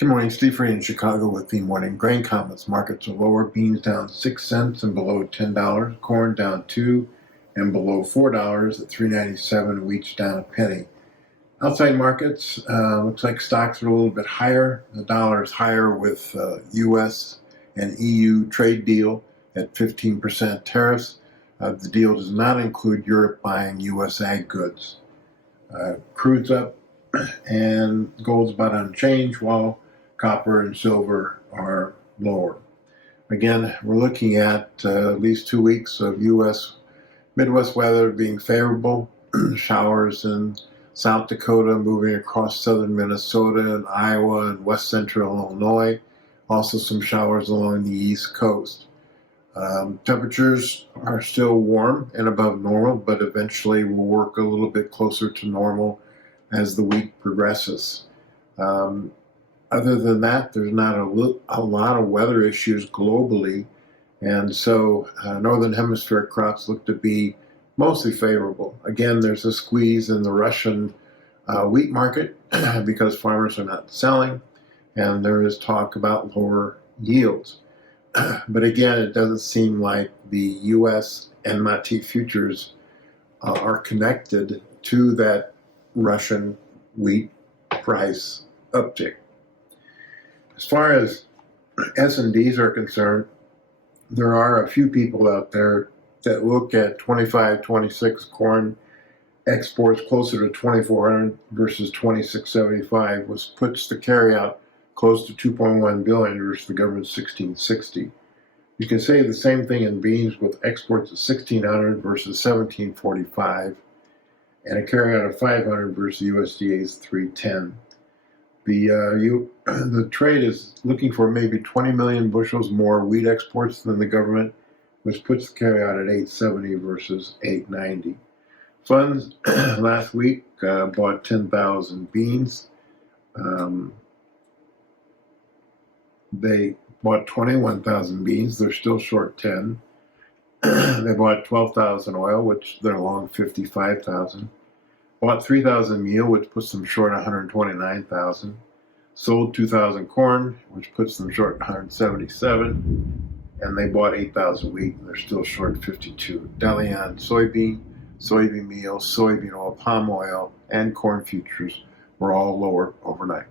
Good morning, Steve Free in Chicago with the morning grain comments. Markets are lower. Beans down 6 cents and below $10. Corn down 2 and below $4 at $3.97. Wheat's down a penny. Outside markets, looks like stocks are a little bit higher. The dollar is higher with U.S. and EU trade deal at 15% tariffs. The deal does not include Europe buying U.S. ag goods. Crude's up and gold's about unchanged, while copper and silver are lower. Again, we're looking at least 2 weeks of U.S. Midwest weather being favorable. Showers in South Dakota, moving across southern Minnesota and Iowa and west central Illinois. Also some showers along the East Coast. Temperatures are still warm and above normal, but eventually will work a little bit closer to normal as the week progresses. Other than that, there's not a lot of weather issues globally, and so Northern Hemisphere crops look to be mostly favorable. Again, there's a squeeze in the Russian wheat market because farmers are not selling, and there is talk about lower yields. But again, it doesn't seem like the U.S. and Mati futures are connected to that Russian wheat price uptick. As far as S&Ds are concerned, there are a few people out there that look at 25, 26 corn exports closer to 2,400 versus 2,675, which puts the carryout close to 2.1 billion versus the government's 1,660. You can say the same thing in beans with exports of 1,600 versus 1,745, and a carryout of 500 versus USDA's 310. The trade is looking for maybe 20 million bushels more wheat exports than the government, which puts the carryout at 870 versus 890. Funds last week bought 10,000 beans. They bought 21,000 beans. They're still short 10. They bought 12,000 oil, which they're long 55,000. Bought 3,000 meal, which puts them short 129,000. Sold 2,000 corn, which puts them short 177. And they bought 8,000 wheat, and they're still short 52. Dalian soybean meal, soybean oil, palm oil, and corn futures were all lower overnight.